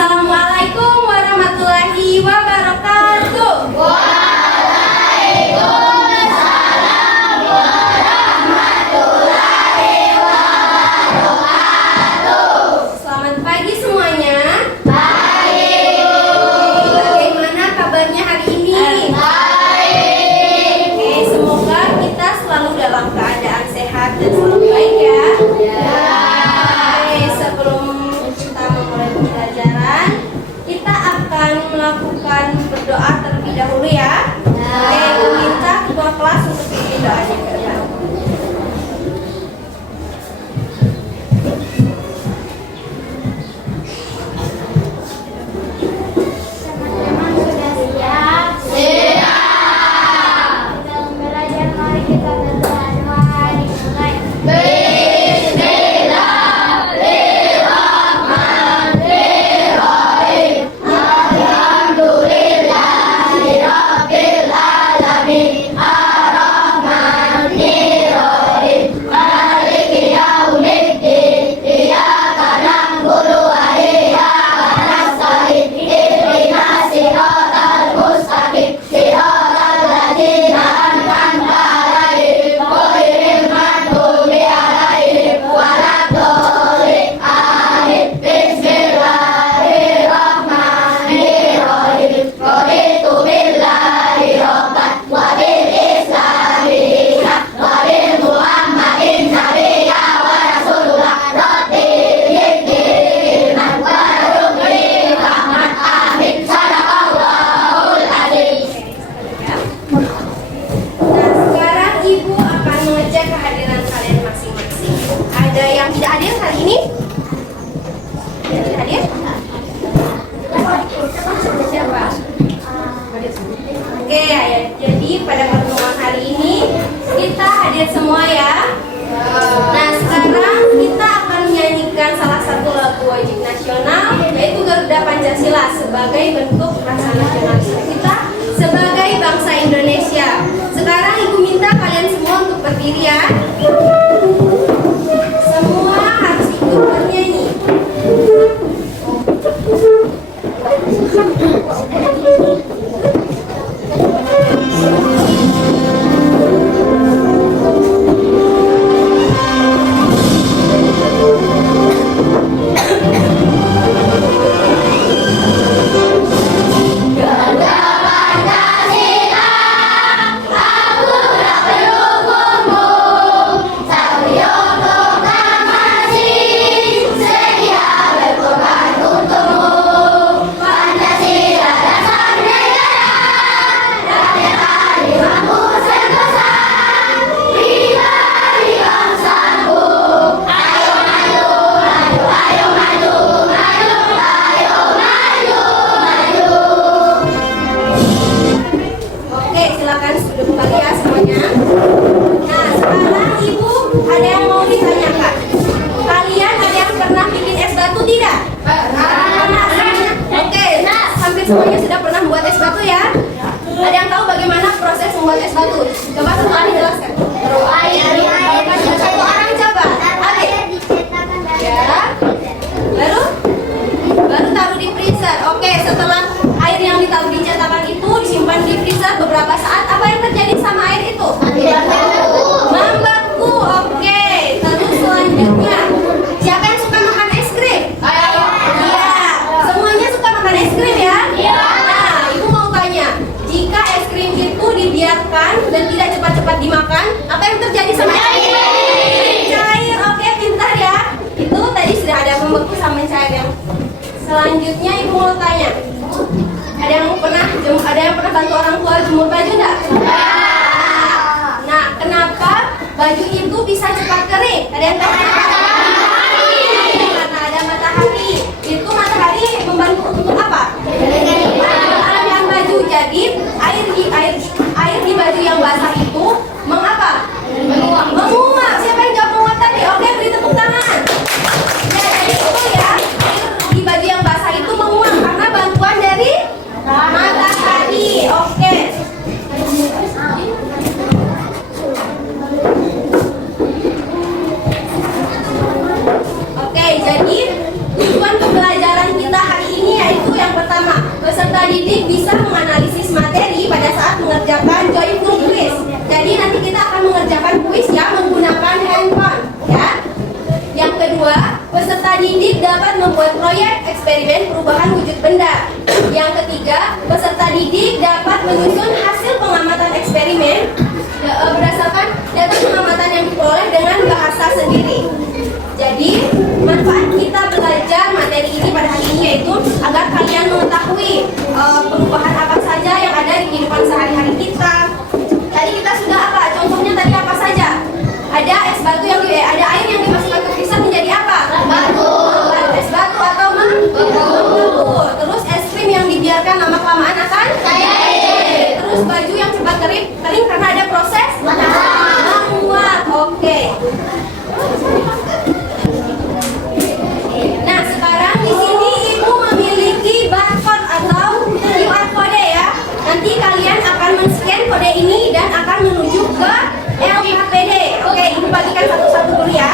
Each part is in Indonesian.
Assalamualaikum warahmatullahi wabarakatuh. Waalaikumsalam warahmatullahi wabarakatuh. Selamat pagi semuanya. Pagi. Bagaimana kabarnya hari ini? Baik. Oke, semoga kita selalu dalam keadaan sehat dan selalu baik ya. Oke, sebelum kita memulai pembelajaran, kita akan melakukan berdoa terlebih dahulu ya. Oke, aku minta ketua kelas untuk bikin doanya ke depan. Teman-teman sudah siap? Siap. Dalam belajar mari kita berdoa. Mari mulai. Bismillahirrahmanirrahim. Alhamdulillahirabbil alamin. Arrahmanirrahim. Maliki yaumiddin. Iyyaka na'budu wa iyyaka nasta'in. Ihdinas siratal mustaqim. Siratal ladzina an'amta 'alaihim ghairil maghdubi 'alaihim waladdallin. Amin. Bismillahirrahmanirrahim. Raditu billahi rabban wa bil islami dinan wa bi Muhammadin nabiyya wa rasulullah. Radiyallahu iman wa rukmin rahman. Amin. Sadaqallahul azim. Nah, sekarang Ibu akan mengecek kehadiran kalian masing-masing. Ada yang tidak hadir hari ini? Yang tidak hadir? Siapa? Oke, ya. Jadi pada pertemuan hari ini kita hadir semua ya. Nah, sekarang kita akan menyanyikan salah satu lagu wajib nasional, yaitu Garuda Pancasila, sebagai bentuk rasa nasionalisme kita sebagai bangsa Indonesia. Sekarang Ibu minta kalian semua untuk berdiri ya. Semua harus ikut bernyanyi. Garuda Pancasila, aku tak pendukungmu. Sauyong proklamasi, sedia berkorban untukmu. Pancasila dasar negara, rakyat adil mampu sentosa. Pribadi bangsaku, ayo maju, maju, ayo maju, maju, ayo maju, maju. Oke, silakan duduk kembali ya semuanya. Nah, sekarang Ibu ada yang mau ditanyakan. Kalian ada yang pernah bikin es batu tidak? Pernah. Oke, hampir semuanya sudah pernah membuat es batu ya. Ada yang tahu bagaimana proses membuat es batu? Coba satu orang jelaskan. Satu orang coba. Oke. Ya. Baru taruh di freezer. Oke, setelah air yang ditaruh di cetakan itu disimpan di freezer beberapa saat, apa yang terjadi sama air itu? Membeku. Oke. Terus selanjutnya, siapa yang suka makan es krim? Iya. Semuanya suka makan es krim ya? Nah, Ibu mau tanya, jika es krim itu dibiarkan dan tidak cepat-cepat dimakan, apa yang terjadi sama es krim? Cair. Oke, pintar ya. Itu tadi sudah ada membeku sama cair yang selanjutnya. Ibu mau tanya, ada yang pernah bantu orang tua jemur baju enggak? Nah, kenapa baju itu bisa cepat kering? Ada yang tahu? Karena ada matahari. Itu matahari membantu untuk apa? Mengerangkan baju. Jadi air di baju yang basah itu mengapa? Menguap. Siapa yang jawab menguap tadi? Oke, beri tepuk tangan. Ya, jadi itu ya. Air di baju yang basah itu menguap karena bantuan dari matahari. Oke. didik bisa menganalisis materi pada saat mengerjakan joyful quiz. Jadi nanti kita akan mengerjakan kuis yang menggunakan handphone, ya. Yang kedua, peserta didik dapat membuat proyek eksperimen perubahan wujud benda. Yang ketiga, peserta didik dapat menyusun hasil pengamatan eksperimen berdasarkan data pengamatan yang diperoleh dengan bahasa sendiri. Jadi, manfaat kita belajar materi ini pada hari ini yaitu agar kalian mengetahui perubahan apa saja yang ada di kehidupan sehari-hari kita. Tadi kita sudah apa? Contohnya tadi apa saja? Ada es batu yang ada air yang dimasukkan ke freezer menjadi apa? Batu. Es batu atau membeku. Terus es krim yang dibiarkan lama-kelamaan akan cair. Terus baju yang cepat kering karena ada proses menguap. Oke. Nah, sekarang di sini Ibu memiliki barcode atau QR code ya. Nanti kalian akan men-scan kode ini dan akan menuju ke LHPD. Oke, Ibu bagikan satu-satu dulu ya.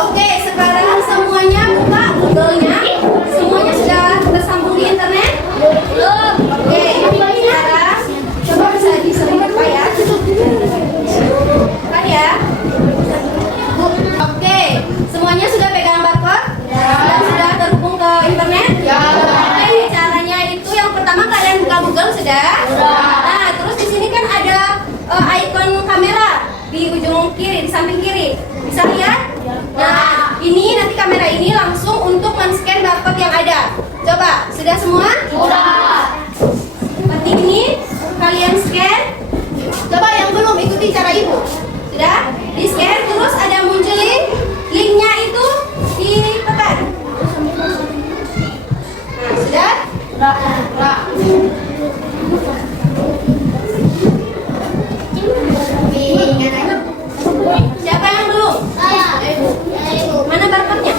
Oke, sekarang semuanya buka Google-nya. Semuanya sudah tersambung di internet? Belum. Oke, sekarang coba bisa buka ya. Kan ya? Oke, semuanya sudah pegang barcode? Dan sudah terhubung ke internet? Ya. Oke, caranya itu yang pertama kalian buka Google sudah? Nah, terus di sini kan ada icon kamera di ujung kiri, di samping kiri. Bisa lihat? Nah, ini nanti kamera ini langsung untuk men-scan barcode yang ada. Coba, sudah semua? Sudah. Seperti ini, kalian scan. Coba yang belum ikuti cara Ibu. Sudah? Di-scan, terus ada muncul linknya itu ditekan. Nah, sudah? Sudah. Siapa yang belum? Saya. Mana barcode-nya?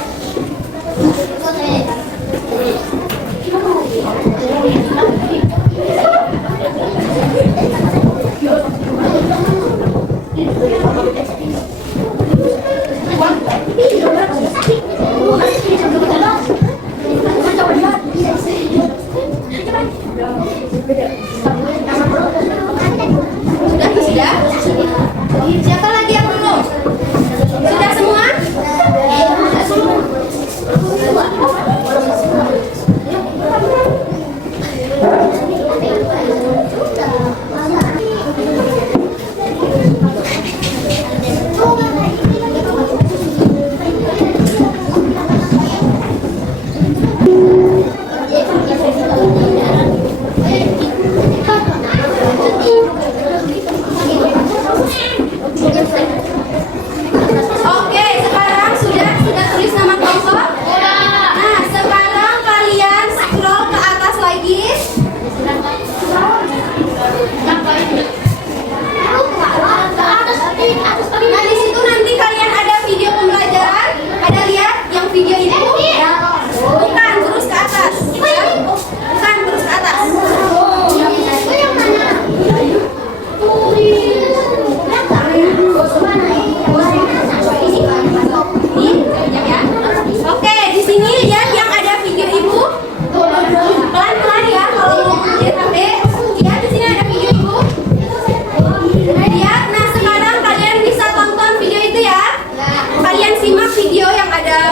Sudah? Siapa lagi yang belum? Sudah semua? Oke, sekarang sudah tulis nama kelompok? Nah, sekarang kalian scroll ke atas lagi. Nah, di situ nanti kalian ada video pembelajaran. Ada lihat yang video itu? Bukan, terus ke atas. Bukan, terus ke atas. Oke, di sini lihat yang ada video Ibu. Pelan-pelan ya kalau mau lihat HP. Lihat di sini ada video Ibu. Lihat. Nah, sekarang kalian bisa tonton video itu ya. Kalian simak video yang ada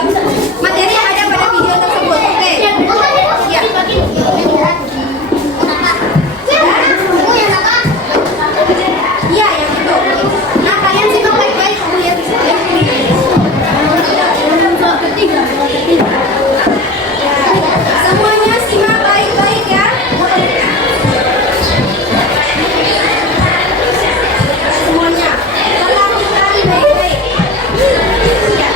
materi yang ada pada video tersebut. Oke. Ya. Iya, yang itu. Nah, kalian simak baik-baik. Lihat di sini. Semuanya simak baik-baik ya. Semuanya perhatikan baik-baik. Ya.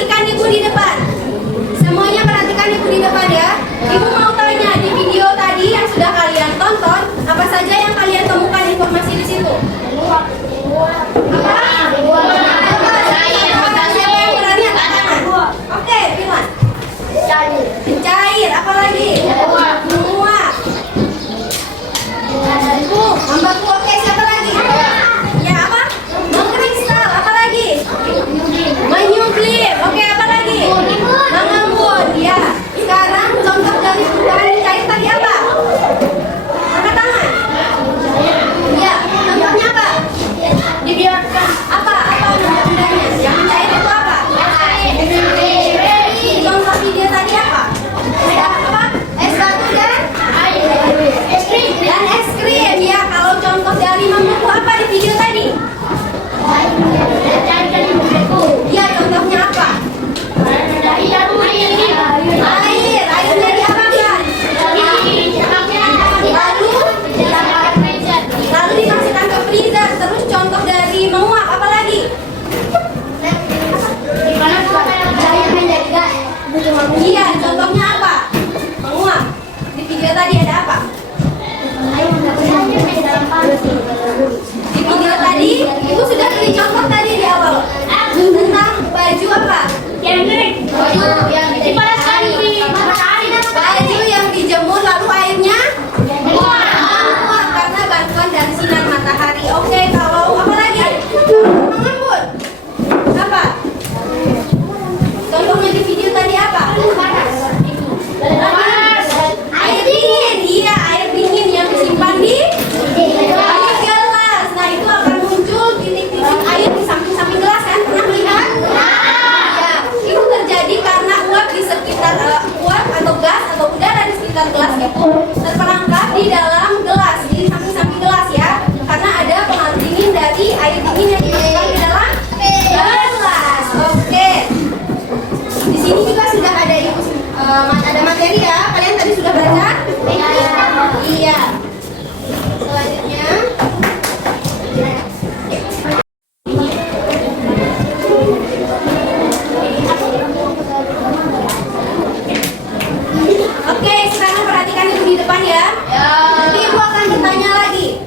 perhatikan ibu di depan. Semuanya perhatikan ibu di depan ya. Ibu mau tanya di video tadi yang sudah kalian tonton, apa saja yang kalian temukan informasi di situ? Apa? Siapa yang berani angkat tangan? Oke, Firman. Cair, apa lagi? Menguap. Membeku, oke, siapa lagi? Ya, apa? Mengkristal, apa lagi? Menyuplip, oke, apa lagi? Mengembun, ya. Sekarang contoh dari perubahan cair tadi apa? Angkat tangan. Ya, contohnya apa? Dibiarkan. Apa undang-undangnya? Yang mencair itu apa? Contoh video tadi apa? Ada apa? Es batu dan Es krim. es krim ya. Kalau contoh dari membeku apa di video tadi? Ya, contohnya apa? Airnya diapakan? Lalu dimasukkan ke freezer. Terus contoh dari menguap apa lagi? Iya, contohnya apa? Menguap. Di video tadi ada apa? Di video tadi ibu sudah beri contoh tadi di awal tentang baju apa? Baju yang dijemur lalu airnya menguap karena bantuan dari sinar matahari. Oke, kalau apa lagi? Mengembun. Apa? Contohnya di video tadi apa? Air dingin. Iya, air dingin yang disimpan di gelas. Nah, itu akan muncul titik-titik air di samping-samping gelas kan? Pernah melihat? Ya, itu terjadi karena uap di sekitar uap atau gas atau udara di sekitar gelas itu terperangkap di dalam gelas, di samping-samping gelas ya. Karena ada pengaruh dingin dari air dingin yang dimasukkan ke dalam gelas. Oke. Di sini juga sudah ada ada materi ya. Kalian tadi sudah baca? Iya. Selanjutnya. Oke, sekarang perhatikan ibu di depan ya. Nanti ibu akan bertanya lagi.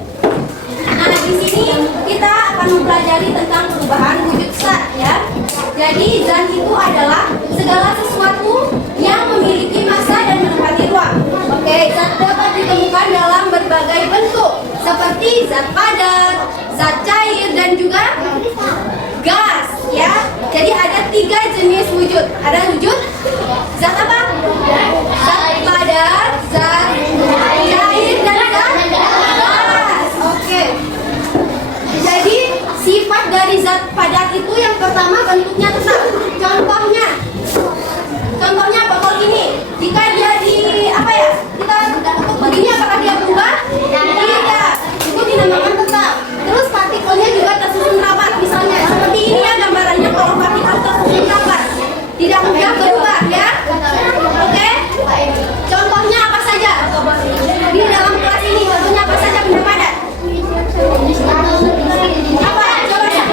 Nah, di sini kita akan mempelajari tentang perubahan wujud zat ya. Jadi zat itu adalah segala sesuatu yang memiliki massa dan menempati ruang. Oke, zat dapat ditemukan dalam berbagai bentuk seperti zat padat, zat cair dan juga gas ya. Jadi ada 3 jenis wujud. Ada wujud zat apa? Zat padat, zat cair dan zat gas. Oke. Jadi sifat dari zat padat itu yang pertama bentuknya tetap. Contohnya botol ini. Jika dia kita tutup begini, apakah dia berubah? Tidak. Itu dinamakan tetap. Terus partikelnya juga tersusun rapat. Misalnya seperti ini ya gambarannya, kalau partikel tersusun rapat tidak mudah berubah ya. Oke. Contohnya apa saja? Di dalam kelas ini contohnya apa saja benda padat? Apa? Coba ya.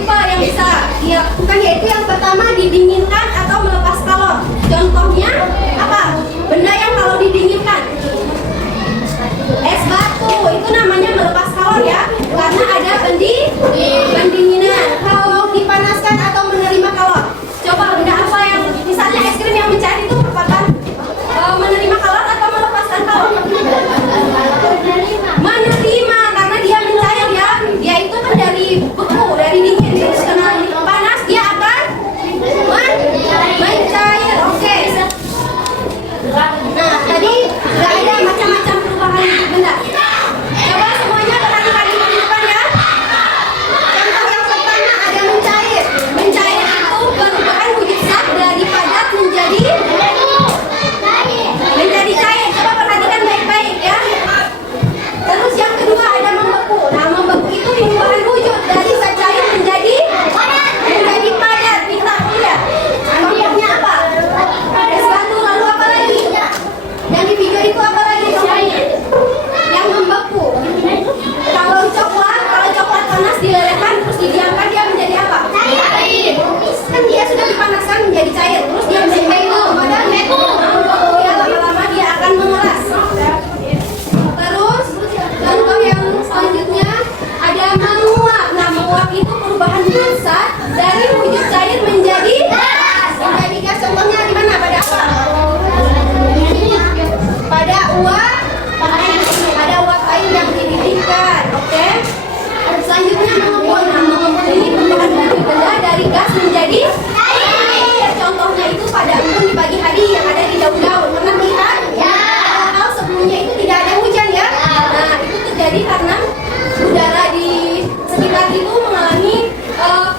tipe yang bisa dilakukan, yaitu yang pertama didinginkan atau melepas kalor. Contohnya apa? Benda yang kalau didinginkan. Es batu itu namanya melepas kalor ya, karena ada pendinginan. Kalau dipanaskan atau menerima kalor, coba benda apa yang misalnya es krim yang mencair itu merupakan menerima kalor atau melepaskan kalor? Menerima, karena dia mencair ya. Dia itu kan dari beku, dari dingin, terus kena panas dia akan mencair. Oke. Nah, tadi sudah ada macam-macam perubahan benda. Coba semuanya perhatikan di depan ya. Contoh yang pertama ada mencair. Mencair itu perubahan wujud zat dari padat menjadi cair. Coba perhatikan baik-baik ya. Terus yang kedua ada membeku. Nah, membeku itu perubahan wujud dari zat cair menjadi padat. Kita lihat. Contohnya apa? Es batu, lalu apa lagi? Yang di video itu apa lagi? Yang membeku. Kalau coklat panas dilelehkan terus didiamkan, dia menjadi apa? Cair. Kan dia sudah dipanaskan menjadi cair. Terus dia menjadi membeku. Ya, lama-lama dia akan mengeras. Terus contoh yang selanjutnya ada menguap. Nah, menguap itu perubahan wujud zat dari wujud cair menjadi gas. Contohnya di mana? Pada apa? Pada uap air yang dididihkan. Oke. Selanjutnya mengembun. Nah, mengembun ini perubahan wujud benda dari gas menjadi air. Contohnya itu pada embun di pagi hari yang ada di daun-daun. Pernah melihat? Ya. Padahal sebelumnya itu tidak ada hujan ya. Nah, itu terjadi karena udara di sekitar itu mengalami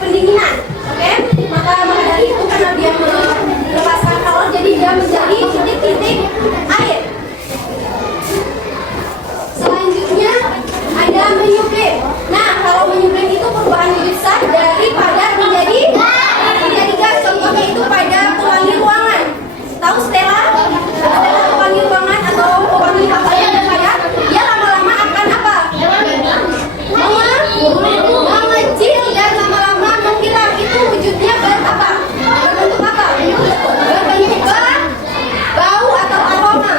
pendinginan. Oke. Maka dari itu karena dia melepaskan kalor, jadi dia menjadi titik-titik air. Selanjutnya ada menyublim. Nah, kalau menyublim itu perubahan wujud zat dari padat menjadi gas. Contohnya itu pada pewangi ruangan. Tahu Stella? Stella pewangi ruangan atau pewangi apa yang ada? Dia lama-lama akan apa? Mengecil dan lama-lama menghilang. Itu wujudnya berbentuk apa? Berbentuk bau atau aroma.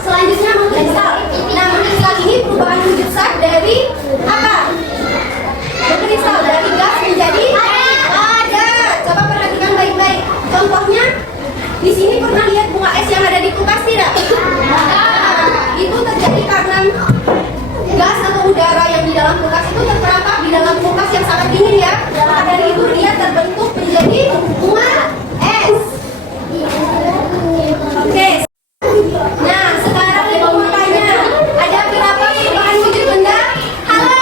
Selanjutnya mengkristal. Nah, mengkristal ini perubahan wujud zat dari apa? Mengkristal dari gas menjadi padat. Coba perhatikan baik-baik. Contohnya di sini pernah lihat bunga es yang ada di kulkas tidak? Itu terjadi karena gas atau udara yang di dalam kulkas itu terperangkap di dalam kulkas yang sangat dingin ya. Maka dari itu dia terbentuk menjadi bunga es. Oke. Nah, sekarang ibu mau tanya, ada berapa perubahan wujud benda? Halo.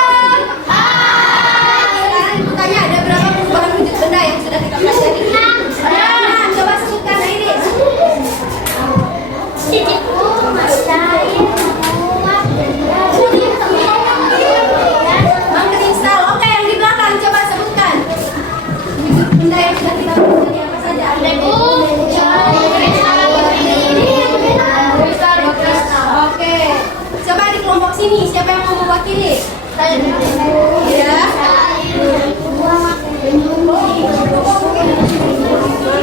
Sekarang ibu tanya, ada berapa perubahan wujud benda yang sudah kita pelajari? Nah, coba sebutkan Iris. Mengkristal. Oke, yang di belakang coba sebutkan wujud benda yang sudah kita pelajari apa saja? Oke, coba di kelompok sini siapa yang mau mewakili? Ya.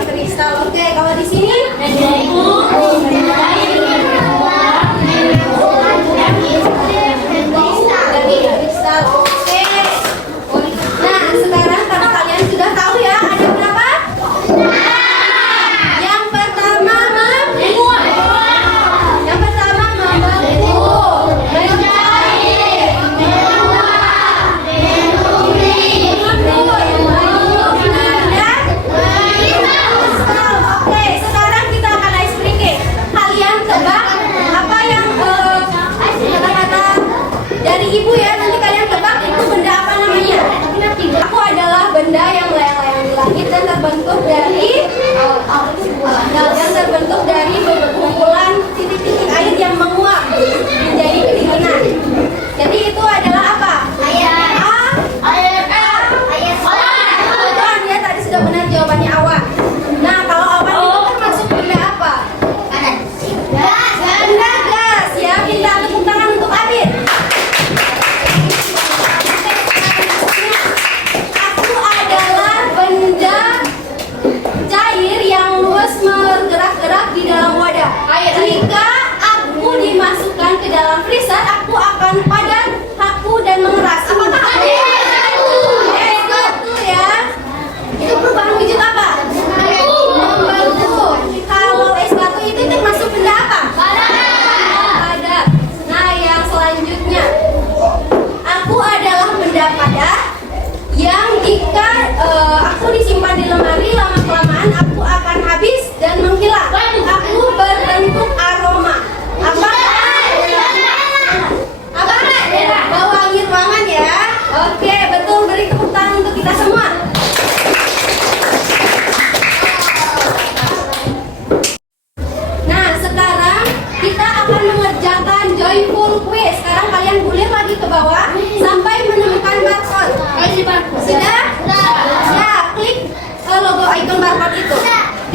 Kristal. Oke, kalau di sini? Kristal. Oke. Nah, sekarang karena kalian sudah tahu ya, ada berapa? Yang pertama membeku. Yang pertama membeku. Mencair. lagi ke bawah sampai menemukan barcode. Sudah? Ya, klik logo icon barcode itu.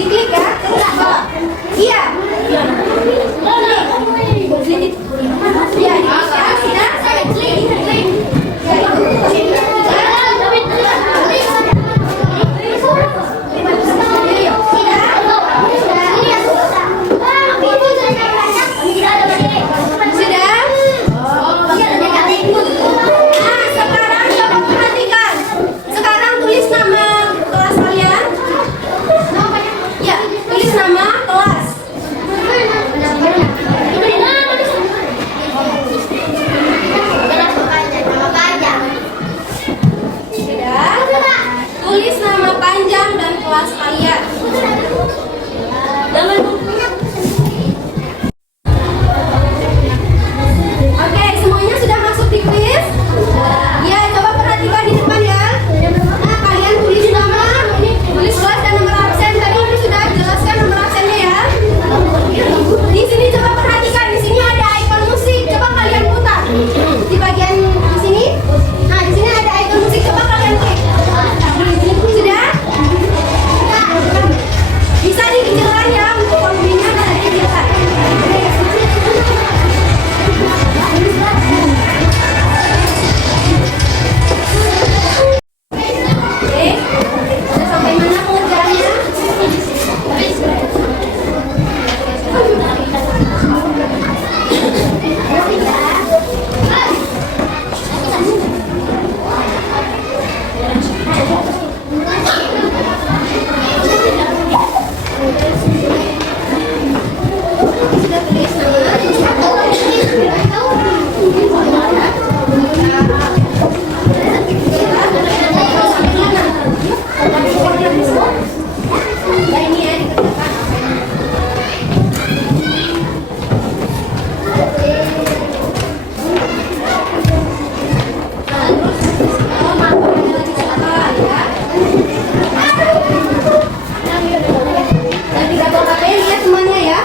Diklik ya, terus ke bawah. Iya. Ya, diklik ya. Sudah? Klik. Ya, tulis nama panjang dan kelas kalian. Oke, semuanya sudah masuk di quiz? Ya, coba perhatikan di depan ya. Nah, kalian tulis nama, tulis kelas dan nomor absen. Tadi Ibu sudah jelaskan nomor absennya ya. Di sini coba perhatikan, di sini ada ikon musik. Coba kalian putar. Di bagian di sini. Nah, di sini ada ikon musik. Coba kalian klik. Sudah? Bisa dikecilkan ya untuk volumenya bisa dikecilkan. Oke, sudah sampai mana pengerjaannya? Sudah tulis nama. Ini ya dikerjakan. Dan 3 lihat semuanya ya.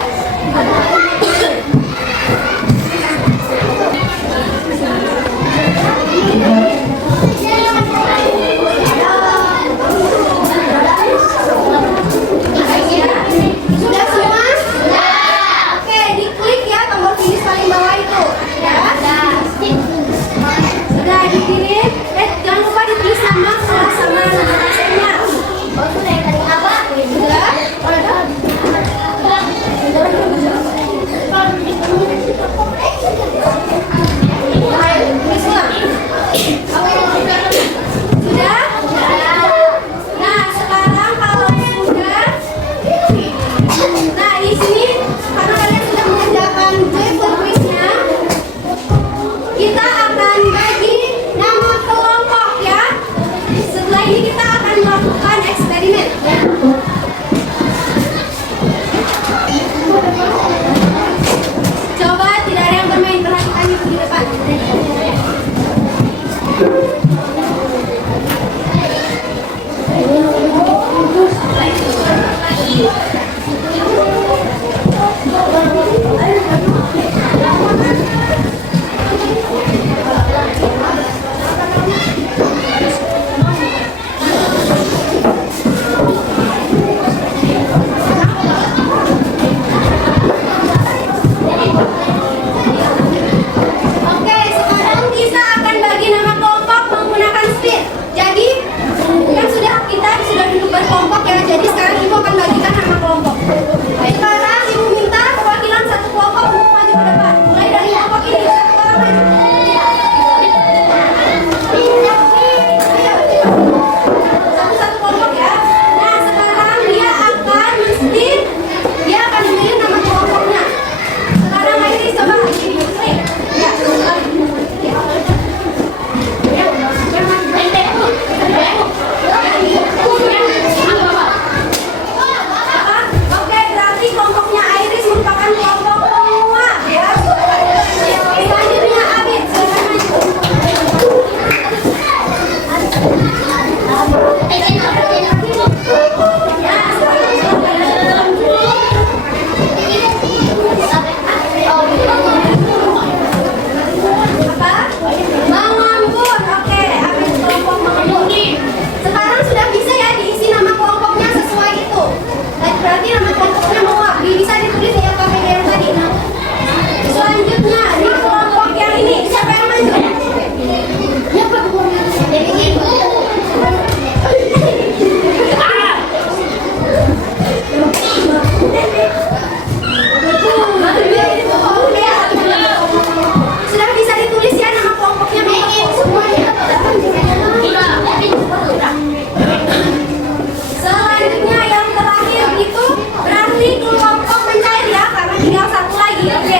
Oke.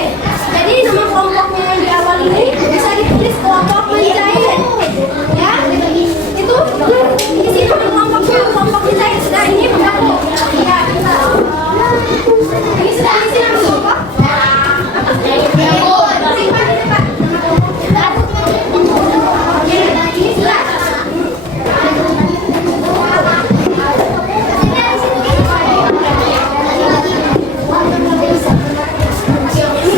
Jadi nama kelompoknya yang di awal ini bisa ditulis kelompok menjahit. Ya. Itu isi nama kelompoknya kelompok menjahit. Sudah ini mengaku. Ya, kita. Ini sudah isi nama kelompok? Simpan di depan. Oke, ini sudah. Ini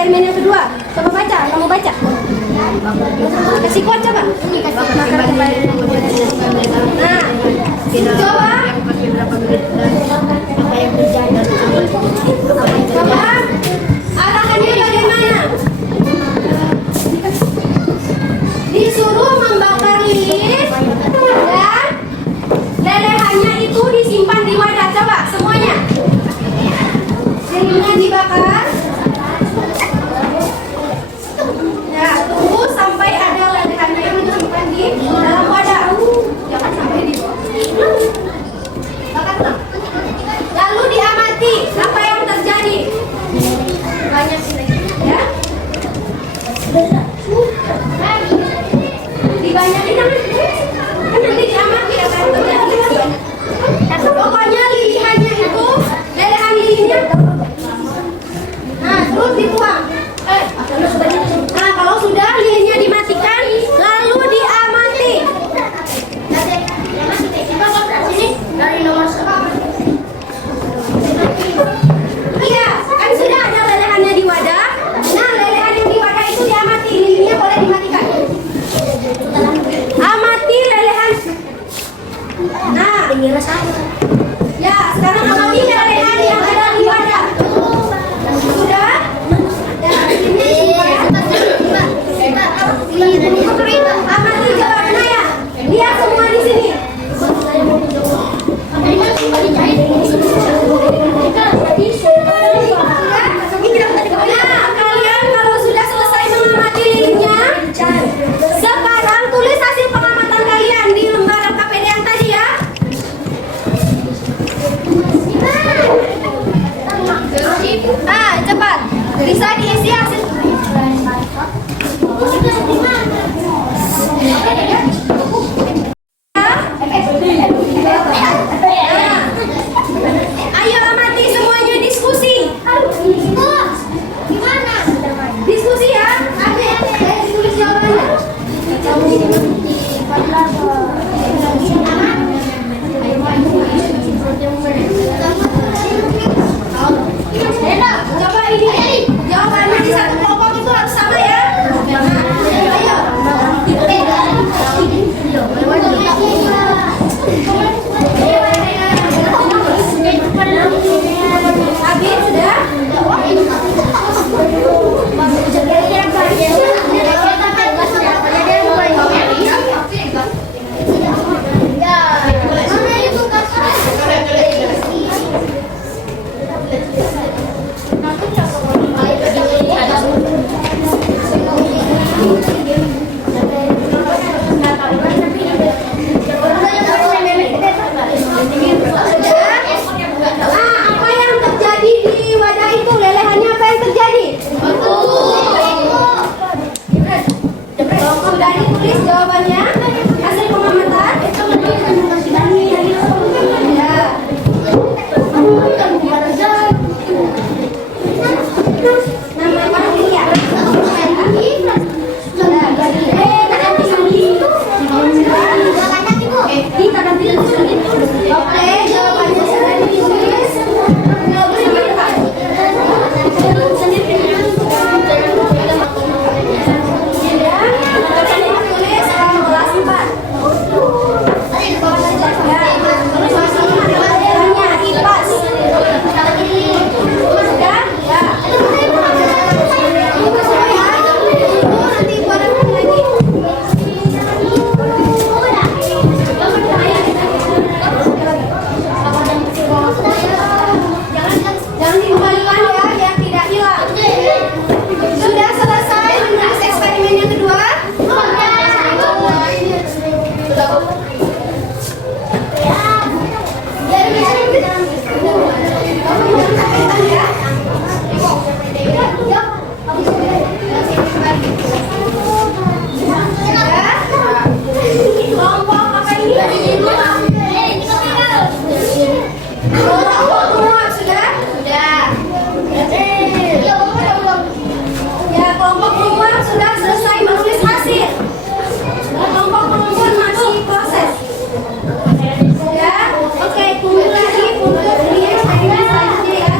eksperimen yang kedua. Coba baca, kamu baca. Kasih kuat coba. Nah, coba. Coba. Arahannya bagaimana? Disuruh membakar lilin dan lelehannya itu disimpan di wadah. Coba semuanya. Lilinnya dibakar. Ya, tunggu sampai ada lelehannya yang disimpan di dalam wadah. Jangan sampai di bawah. Bakar dong. Lalu diamati apa yang terjadi. Banyak sih ya. Dibanyakin kan nanti diamati apa yang terjadi. Pokoknya lilihannya itu lelehan lilinnya. Nah, terus dituang. Nah, kalau sudah lilinnya dimatikan, lalu diamati. Dari nomor iya, kan sudah ada lelehannya di wadah. Nah, lelehan yang di wadah itu diamati, lilinnya boleh dimatikan. Amati lelehan. Nah, ya sekarang amati lelehan yang ada di wadah. Sudah? Amati jawabannya ya. Lihat semua di sini. Nah, kalian kalau sudah selesai mengamati lilinnya, sekarang tulis hasil pengamatan kalian di lembaran KPD yang tadi ya. Ah, cepat. Bisa diisi hasil. Ayo amati semuanya diskusi. Diskusi ya. Tulis jawabannya. Coba ini jawabannya di satu kelompok itu harus sama ya. Ayo. Habis sudah? Apa yang terjadi di wadah itu? Lelehannya apa yang terjadi? Sudah ditulis jawabannya? Hasil pengamatan? Ya. Nama Pak ya? Oke, jawabannya sudah ditulis. Jangan dikembalikan ya, biar tidak hilang. Sudah selesai menulis eksperimen yang kedua? Kelompok apa ini? Kelompok semua sudah? Sudah. Ya, kelompok semua sudah selesai menulis hasil. Kelompok perempuan masih proses. Ya, oke, tunggu lagi untuk di eksperimen selanjutnya ya.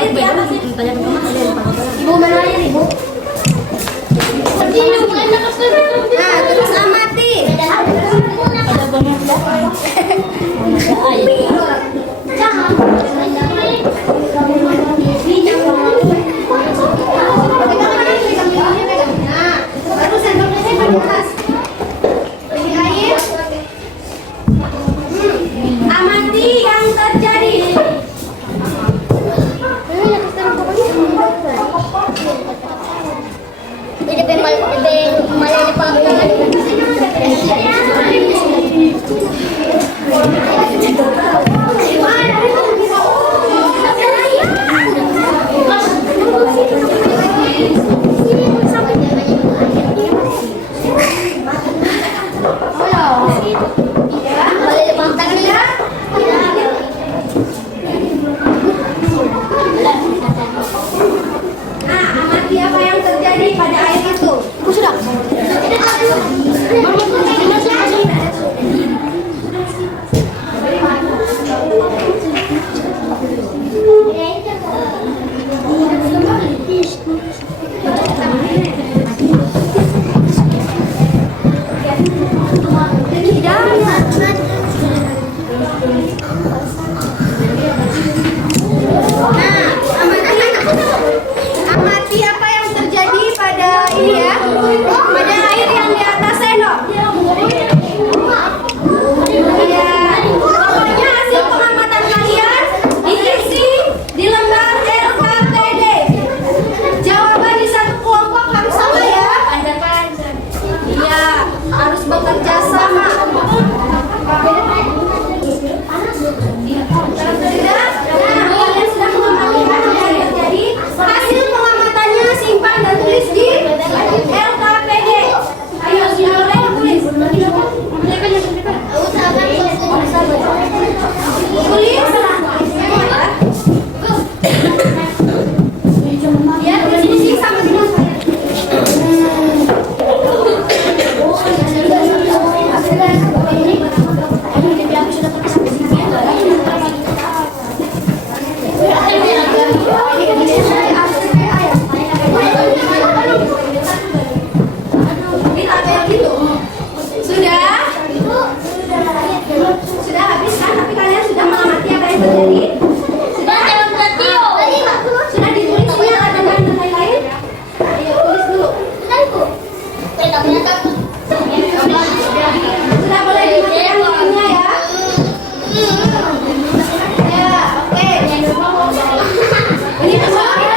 air di atas. Ibu mana air ibu? Nah, terus amati. Nah, baru sendoknya saya panas. Ini air. Amati yang terjadi. Nah, amati apa yang terjadi pada air itu. Sudah. Amati apa yang terjadi pada ini ya, pada air yang di atas sendok. Ya, pokoknya hasil pengamatan kalian diisi di lembar LKPD. Jawaban di satu kelompok harus sama ya. Iya, harus bekerja sama. Kalian sudah mengamati apa yang terjadi. Hasil pengamatannya simpan dan tulis di LKPD. Ayo, sudah mulai tulis. Tulis. Ya, tulis di sini sama dengan di tabel itu. Sudah? Sudah habis kan? Tapi kalian sudah mengamati apa yang terjadi? Sudah ditulisnya ada dan lain-lain? Ayo tulis dulu. Sudah boleh dimasukkan linknya ya? Ya, oke. Ini semua kita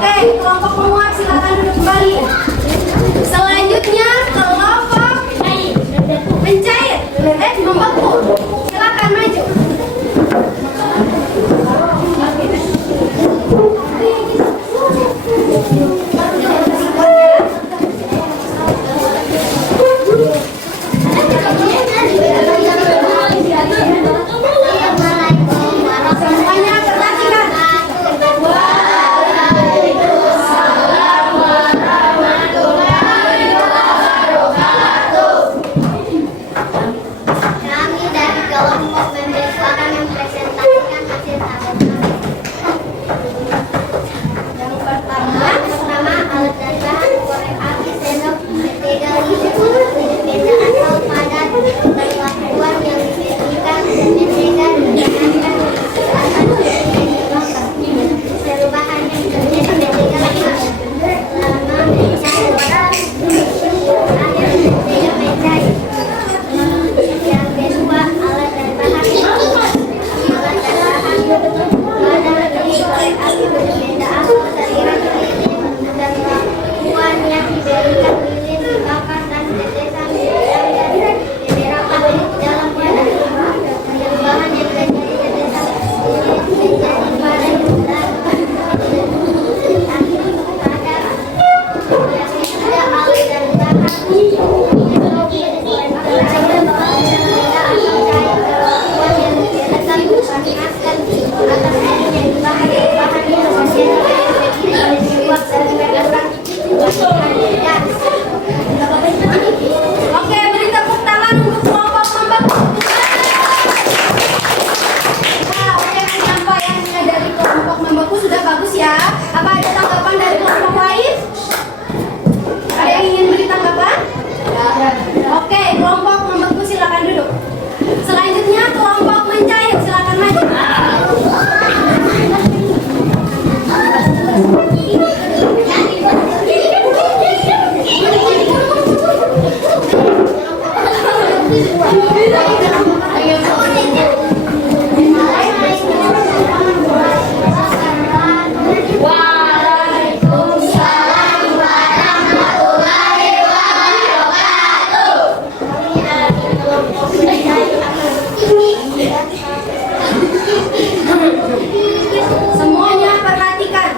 Oke, kelompok penguat silakan duduk kembali. Selanjutnya kelompok mencair, membeku. Silakan maju. Semuanya perhatikan. Kami dari kelompok members akan mempresentasikan hasil tabel. Yang pertama alat dan bahan korek api sendok mentega beda atau padat perlakuan yang diberikan mentega digunakan akan dibakar. Perubahan yang terjadi mentega lama mencair akhir mentega mencair. Yang kedua alat dan bahan pada korek api berbeda atau tariran lilin dan lakukan yang diberikan lilin dibakar dan tetesan dari bendera pabrik dalam wadah. Yang bahan yang terjadi tetesan lilin menjadi pada dan pada yang ketiga alat dan bahan Oke, beri tepuk tangan untuk kelompok membeku. Nah, oke, penyampaiannya dari kelompok membeku sudah bagus ya. Apa ada tanggapan dari kelompok lain? Ada yang ingin beri tanggapan? Oke, kelompok membeku silakan duduk. Selanjutnya kelompok mencair silakan maju. Semuanya perhatikan.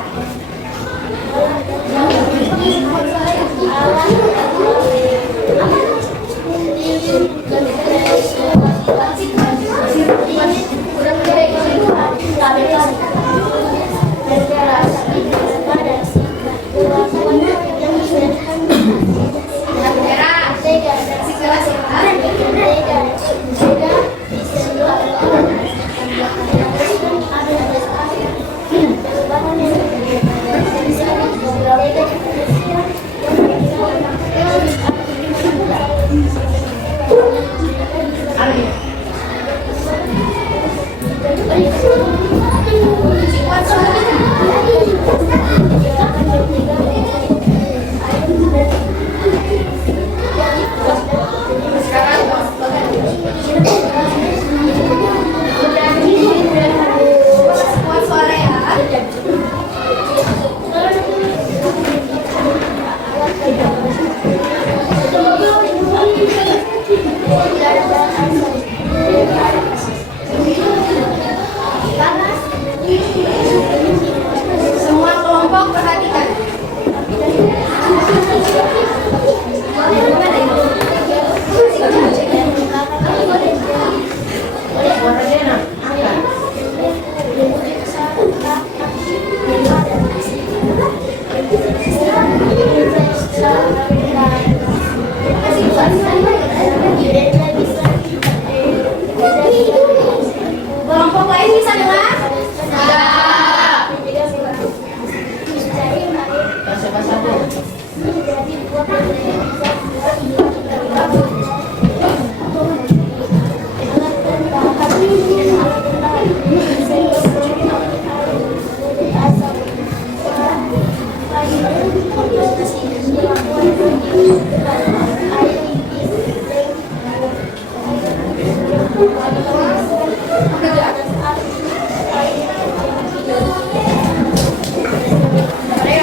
Kuat suara ya. Semua kelompok perhatikan. Kelompok lain bisa dengar? Ayo.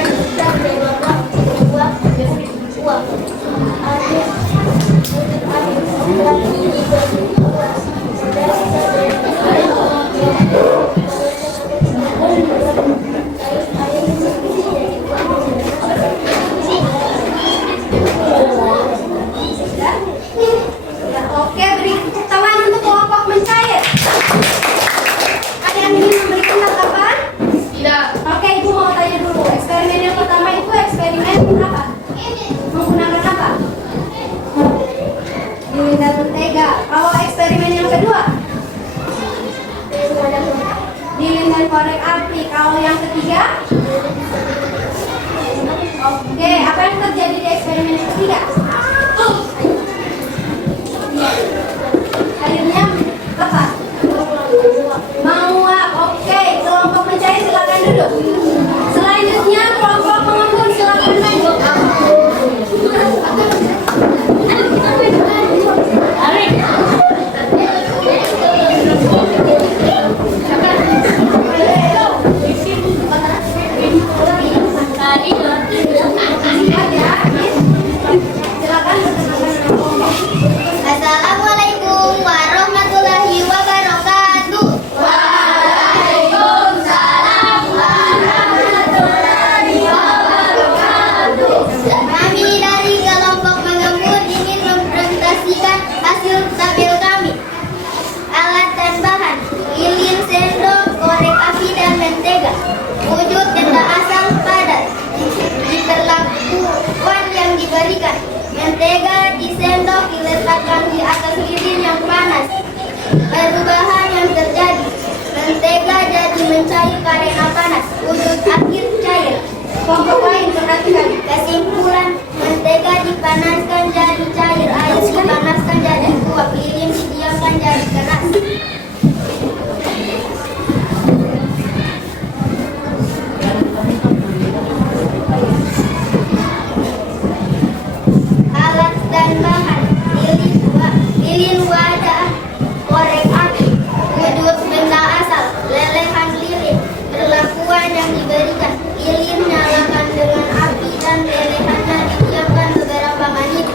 Kelompok lain perhatikan. Kesimpulan, mentega dipanaskan jadi cair, air dipanaskan jadi uap, lilin didiamkan jadi keras. Alat dan bahan: lilin wadah, korek api, wujud benda asal, lelehan lilin, perlakuan yang diberikan. Lilin nyalakan dengan api dan lelehannya didiamkan beberapa menit.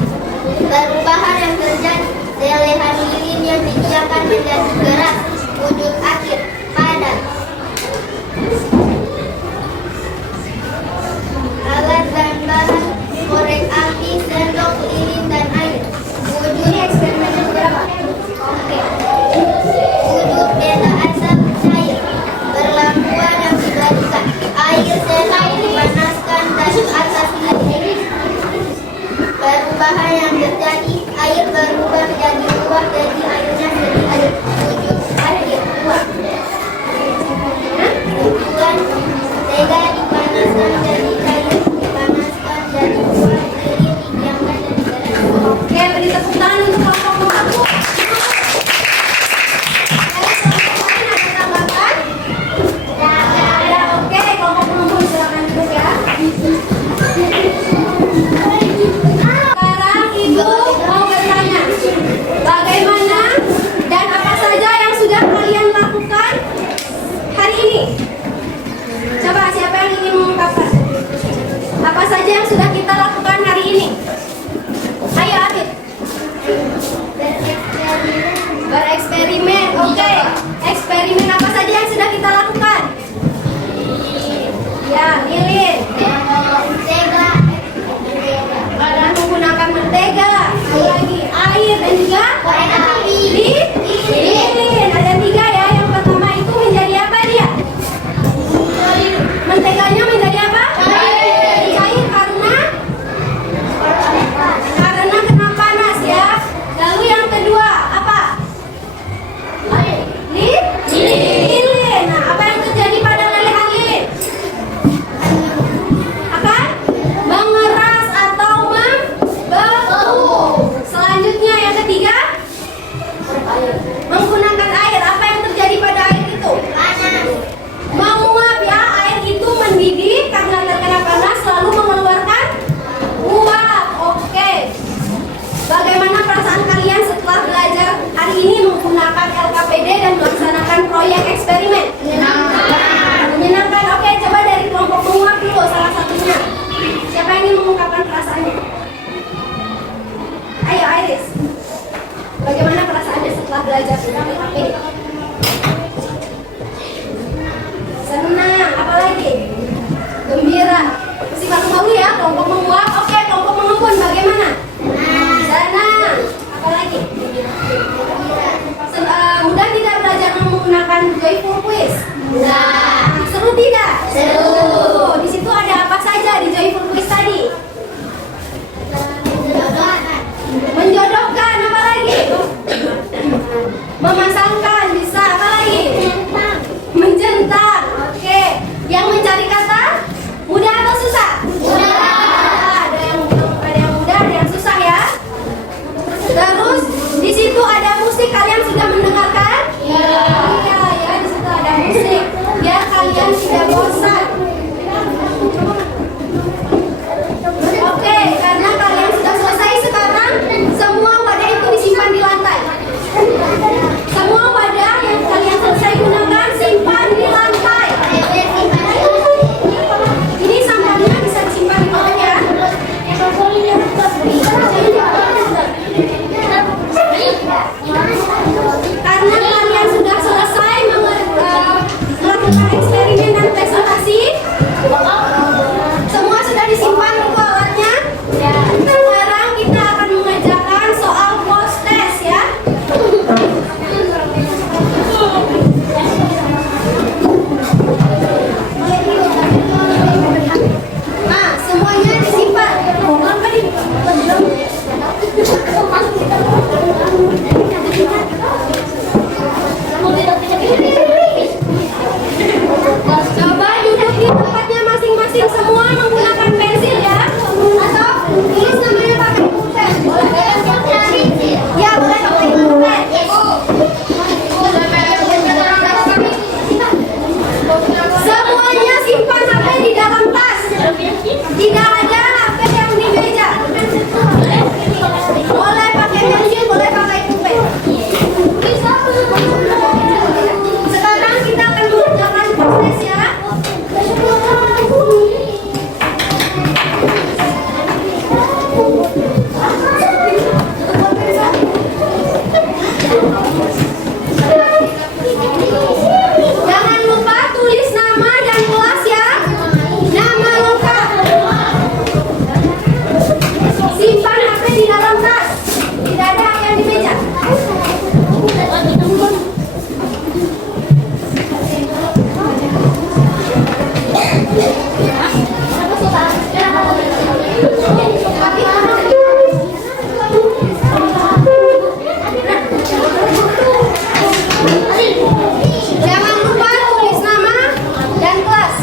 Perubahan yang terjadi, lelehan lilin yang didiamkan menjadi keras. Wujud akhir, padat. Alat dan bahan: korek api, sendok, lilin, dan air. Wujud eksperimen berapa? Oke. Wujud benda asal cair. Perlakuan yang diberikan. Air selai dipanaskan dari atas lilin. Perubahan yang terjadi, air berubah menjadi uap, jadi airnya sedikit. Wujud akhir, uap. Tujuan, mentega dipanaskan jadi cair, dipanaskan jadi uap, lilin didiamkan jadi keras. Oke, beri tepuk tangan untuk kelompok nomor 2. Ada tambahan? Ada. Oke, kelompok nomor 2 silakan duduk ya. Sekarang Ibu mau bertanya, bagaimana dan apa saja yang sudah kalian lakukan hari ini? Coba siapa yang ingin mengungkapkan? Apa saja yang sudah kita lakukan hari ini? Ayo Adit. Bereksperimen. Oke. Eksperimen apa saja yang sudah kita lakukan? Ya, lilin. Mentega. Dan menggunakan mentega. Apa lagi? Air dan juga Korek api. lilin. Ada 3 ya. Yang pertama itu menjadi apa dia? Menteganya menjadi apa? Cair karena kena panas ya. Lalu yang kedua apa? Lilin. Nah, apa yang terjadi pada lelehan lilin? Akan mengeras atau membeku. Selanjutnya yang ketiga, menggunakan air. Apa yang terjadi pada air itu? Panas. Menguap ya, air itu mendidih karena terkena panas lalu mengeluarkan uap. Oke. Bagaimana perasaan kalian setelah belajar hari ini menggunakan LKPD dan melaksanakan proyek eksperimen? Menyenangkan. Oke, coba dari kelompok menguap dulu salah satunya. Siapa yang ingin mengungkapkan perasaannya? Ayo Iris. Bagaimana perasaannya setelah belajar tentang LKPD? Senang, apalagi? Gembira. Mesti malu-malu ya, kelompok menguap. Oke, kelompok mengembun bagaimana? Senang. Apalagi? Mudah tidak belajar menggunakan Joyful Quiz? Mudah. Seru tidak? Seru. Di situ ada apa saja di Joyful Quiz tadi? Menjodohkan, apa lagi? Memasangkan, bisa, apa lagi? Menjentang. Oke. Yang mencari kata mudah atau Tidak ada HP yang di meja. Boleh pakai pensil, boleh pakai pulpen. Sekarang kita akan mengerjakan proses ya. Jangan lupa tulis nama dan kelas ya. Nama lengkap. Simpan HP di dalam tas. Tidak ada yang di meja. Jangan lupa tulis nama dan kelas.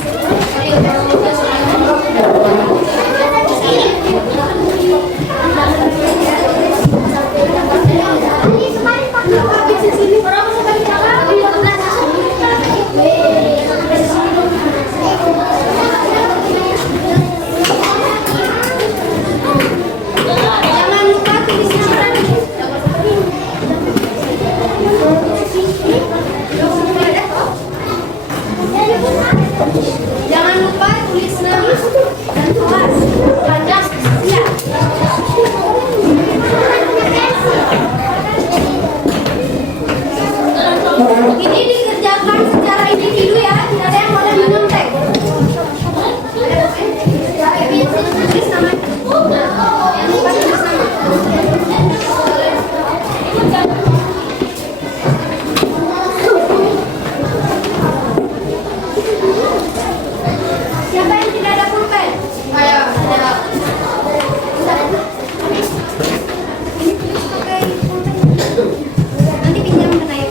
Jangan lupa tulis nama. Jangan lupa tulis nama dan kelas. Ya. Ini dikerjakan secara individu ya, tidak ada yang boleh menyontek. Tulis nama. Jangan lupa tulis nama. Siapa yang tidak ada pulpen? Ayo, ada. Nanti pinjam ke naik.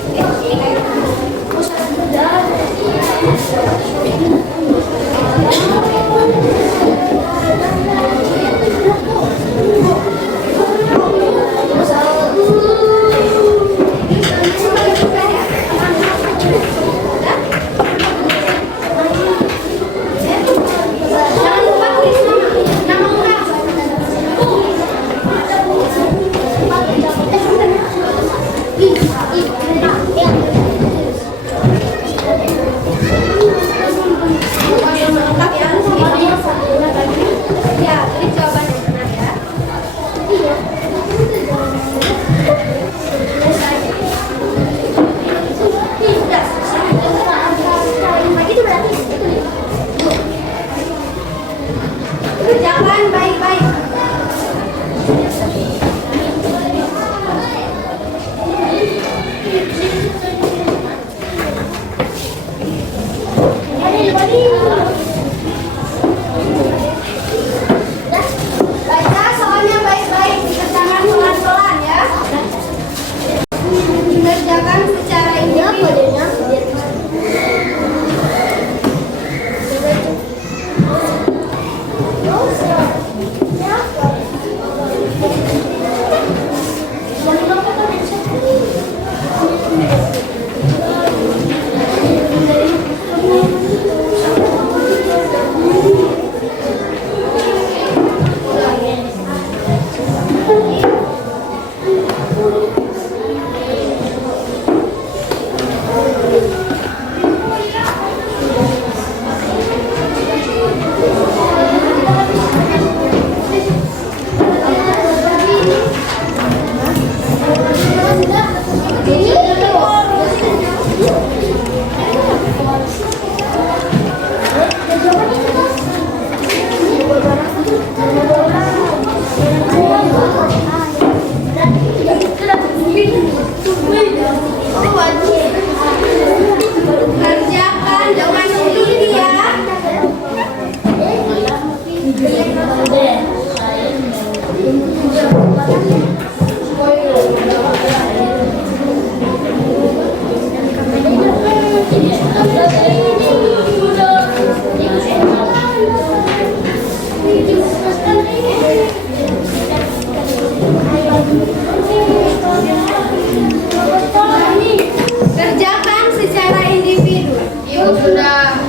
Jangan lupa tulis nama lengkap. Yang lengkap ya. Ya, tulis jawaban yang benar ya. Sudah kerjakan baik-baik. Baca soalnya baik-baik, dikerjakan pelan-pelan ya. Dikerjakan secara individu. Kerjakan dengan teliti ya. Kerjakan secara individu. Ibu sudah.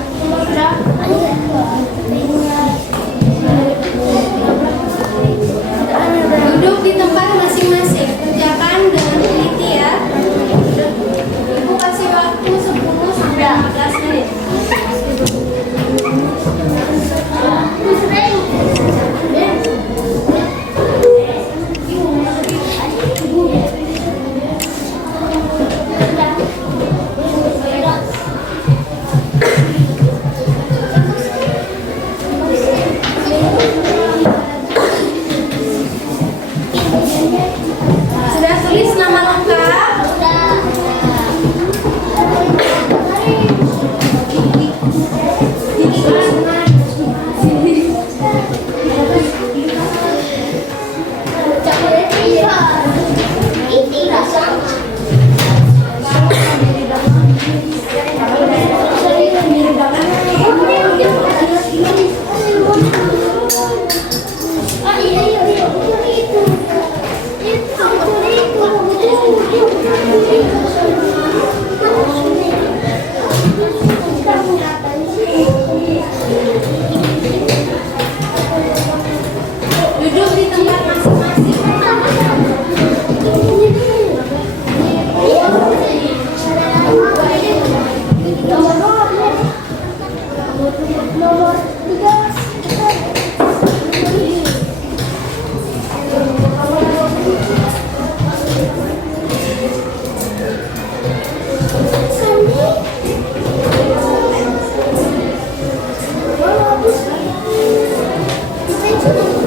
Masuk.